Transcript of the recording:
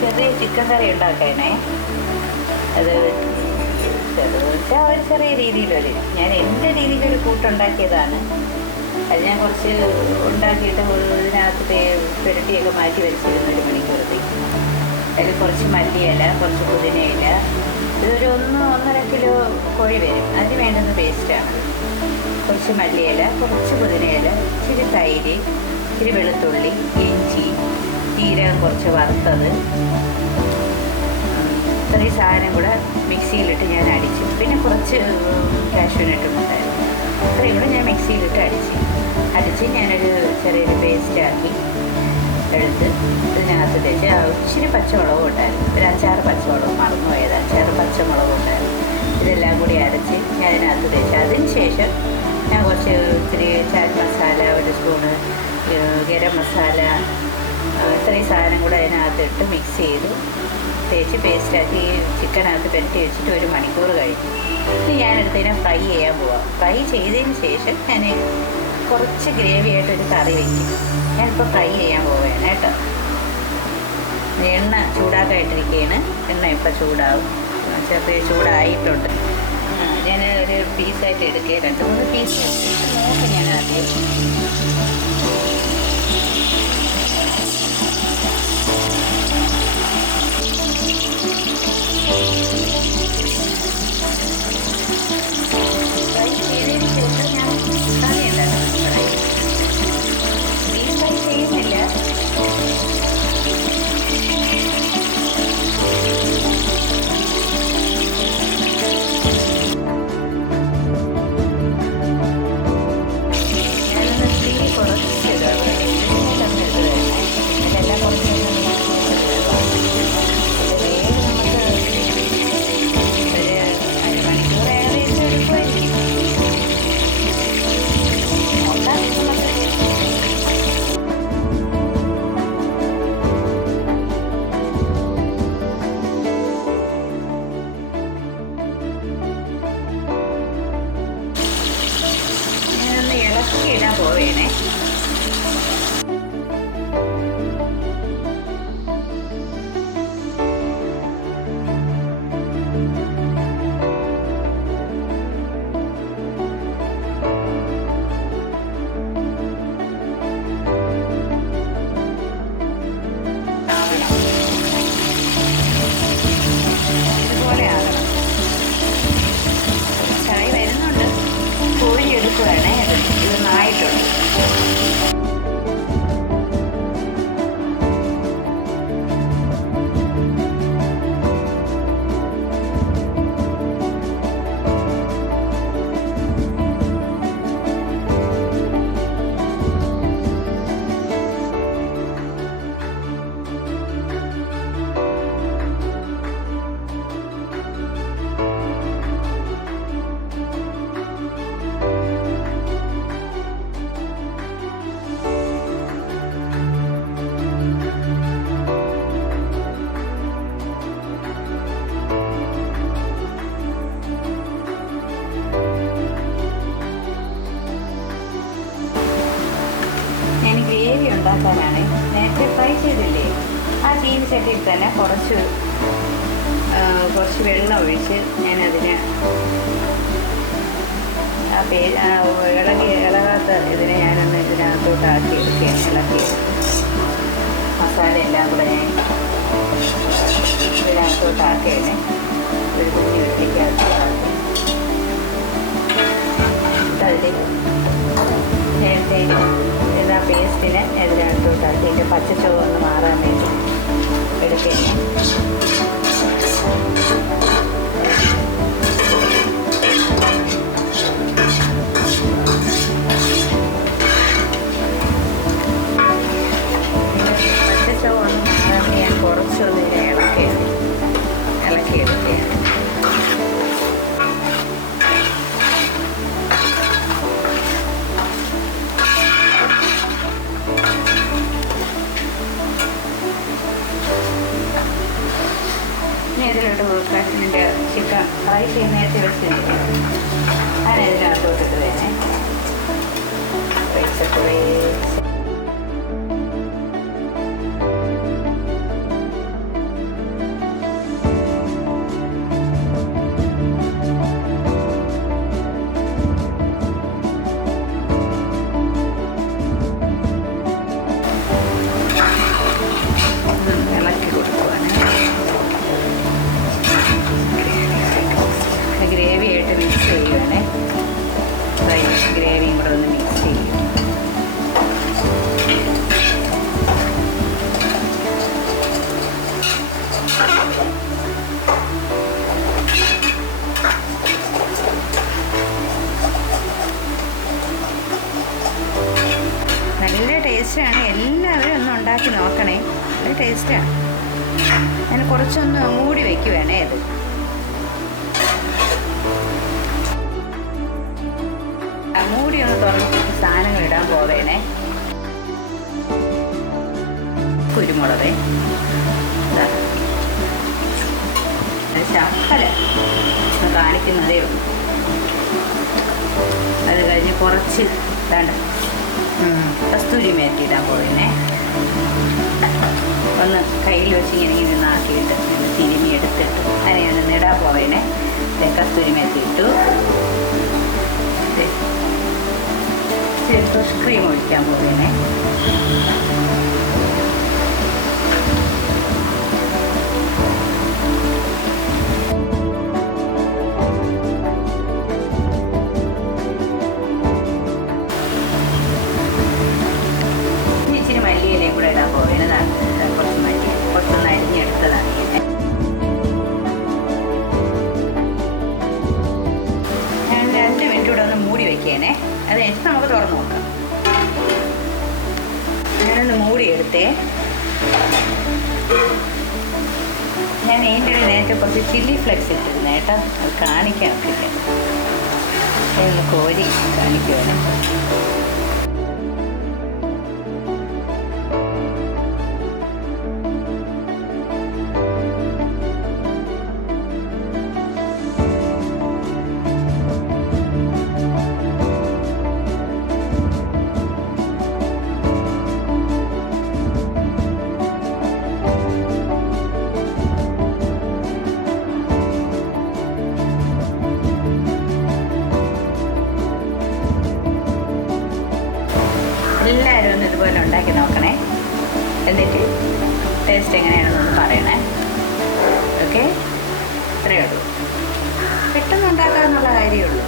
ചെറിയ ചിക്കൻ കറി ഉണ്ടാക്കണേ. അത് ഒരു ചെറിയ രീതിയിലൊരു ഞാൻ എൻ്റെ രീതിയിലൊരു കൂട്ടുണ്ടാക്കിയതാണ്. അത് ഞാൻ കുറച്ച് ഉണ്ടാക്കിയിട്ട് ഇതിനകത്ത് പുരട്ടിയൊക്കെ മാറ്റി വെച്ചിരുന്നു 1 മണിക്കൂറത്തേക്ക്. അതിൽ കുറച്ച് മല്ലിയില, കുറച്ച് പുതിനയില, ഇതൊരു 1-1.5 കിലോ കോഴി വരും. അതിന് വേണ്ടുന്ന പേസ്റ്റാണ്. കുറച്ച് മല്ലിയില, കുറച്ച് പുതിനയില, ഇച്ചിരി തൈര്, ഇച്ചിരി വെളുത്തുള്ളി, ഇഞ്ചി, ജീരകം കുറച്ച് വറുത്തത്, ഇത്രയും സാധനം കൂടെ മിക്സിയിലിട്ട് ഞാൻ അടിച്ചു. പിന്നെ കുറച്ച് കാഷ്യൂനട്ടുണ്ടായിരുന്നു. ഇത്രയും കൂടെ ഞാൻ മിക്സിയിലിട്ട് അടിച്ച് ഞാനൊരു ചെറിയൊരു പേസ്റ്റാക്കി എടുത്ത് ഇതിനകത്ത് തേച്ച് ഇച്ചിരി പച്ചമുളകും ഉണ്ടായിരുന്നു. ഒരു 5-6 പച്ചമുളക് മറന്നുപോയത്, 5-6 പച്ചമുളകും ഉണ്ടായിരുന്നു. ഇതെല്ലാം കൂടി അരച്ച് ഞാൻ അതിനകത്ത് തേച്ച് അതിന് ശേഷം ഞാൻ കുറച്ച് ഇത്തിരി ചാറ്റ് മസാല, 1 സ്പൂണ് ഗരം മസാല, ഇത്രയും സാധനം കൂടെ അതിനകത്തിട്ട് മിക്സ് ചെയ്ത് തേച്ച് പേസ്റ്റാക്കി ചിക്കനകത്ത് പുരട്ടി വെച്ചിട്ട് 1 മണിക്കൂർ കഴിഞ്ഞു. ഇനി ഞാനെടുത്തതിനെ ഫ്രൈ ചെയ്യാൻ പോവാം. ഫ്രൈ ചെയ്തതിന് ശേഷം ഞാൻ കുറച്ച് ഗ്രേവി ആയിട്ടൊരു കറി വയ്ക്കും. ഞാനിപ്പോൾ ഫ്രൈ ചെയ്യാൻ പോവുകയാണ് കേട്ടോ. എണ്ണ ചൂടാക്കായിട്ടിരിക്കുകയാണ്. എണ്ണ ഇപ്പം ചൂടാവും, ചെറിയ ചൂടായിട്ടുണ്ട്. ഞാൻ ഒരു പീസായിട്ട് എടുക്കുക, 2-3 പീസ് നോക്കാം ഞാൻ ആദ്യം. ഫ്രൈ ചെയ്തതിന് ശേഷം ഞാൻ കറി ഉണ്ടാക്കണം. ഫ്രൈ ചെയ്യുന്നില്ല. ഇടാൻ പോവേണേ. ഇതുപോലെ ആകണം. ചായ വരുന്നുണ്ട്. കോഴി എടുക്കുകയാണേ. ഇതൊന്നായിട്ടുണ്ട്. ഉണ്ടാക്കാനാണ്. നേരത്തെ ഫ്രൈ ചെയ്തില്ലേ, ആ ചീനിച്ചട്ടിയിൽ തന്നെ കുറച്ച് വെള്ളം ഒഴിച്ച് ഞാനതിന് ഇളകാത്ത ഇതിനെ ഞാനൊന്ന് ഇതിനകത്തോട്ടാക്കി എടുക്കുകയാണ്. ഇളക്കി മസാല എല്ലാം കൂടെ ഞാൻ ഇതിനകത്തോട്ടാക്കിയാണ്. ഒരു കുഞ്ഞി വെട്ടിക്കകത്ത് അതിൽ നേരത്തെ ആ പേസ്റ്റിനെ ഇതിനകത്തോട്ടാക്കി ഇതിൻ്റെ പച്ചച്ചുവ ഒന്ന് മാറാൻ വേണ്ടി എടുക്കുകയാണ്. പച്ചച്ചുവ ഒന്ന് മാറാൻ ഞാൻ കുറച്ചൊന്ന് ഇളക്കിയെടുക്കുകയാണ്. ഇതിലോട്ട് കഷ്ണിൻ്റെ ചിക്കൻ ഫ്രൈ ചെയ്ത് നേരത്തെ വെച്ചിട്ടുണ്ട്. ഞാൻ ഇതിനകത്തോട്ടിട്ട് തന്നെ ഞാൻ കുറച്ചൊന്ന് മൂടി വയ്ക്കുവേണേ ഇത്. മൂടി ഒന്ന് തുറന്നിട്ട് സാധനങ്ങൾ ഇടാൻ പോവേണേ. കുരുമുളക് ശർക്കര ഒന്ന് കാണിക്കുന്നതേ ഉള്ളൂ. അത് കഴിഞ്ഞ് കുറച്ച് വേണ്ട കസ്തൂരി മേത്തി ഇടാൻ പോവേണേ. ഒന്ന് കയ്യിൽ വെച്ച് ഇങ്ങനെ നാക്കിയിട്ട് തിരുമി എടുത്തിട്ട് അതിനെ ഒന്ന് ഇടാൻ പോവേണേ. കസ്തൂരി മേത്തി ഇട്ടു. ഫ്രഷ് ക്രീം ഒഴിക്കാൻ പോവേണേ. ഇച്ചിരി മല്ലിയിലയും കൂടെ ഇടാൻ പോവേണ്ടതാണ്. കുറച്ച് മല്ലി കുറച്ചൊന്ന് അരിഞ്ഞെടുത്തതാണ്. ഞാൻ 2 മിനിറ്റ് കൂടെ ഒന്ന് മൂടി വയ്ക്കേനെ. അത് കഴിഞ്ഞിട്ട് നമുക്ക് തുറന്നു നോക്കാം. ഞാനൊന്ന് മൂടിയെടുത്തേ. ഞാൻ ഇതിൻ്റെ നേരത്തെ കുറച്ച് ചില്ലി ഫ്ലെക്സ് ഇട്ടിരുന്നു കേട്ടോ. അത് കാണിക്കാൻ ഒക്കില്ല. ഒന്ന് കോരി കാണിക്കുവാണ്. എല്ലാവരും ഒന്ന് ഇതുപോലെ ഉണ്ടാക്കി നോക്കണേ. എന്നിട്ട് ടേസ്റ്റ് എങ്ങനെയാണെന്നൊന്ന് പറയണേ. ഓക്കെ, ഇത്രയേ ഉള്ളൂ. പെട്ടെന്ന് ഉണ്ടാക്കാമെന്നുള്ള കാര്യമേ ഉള്ളൂ.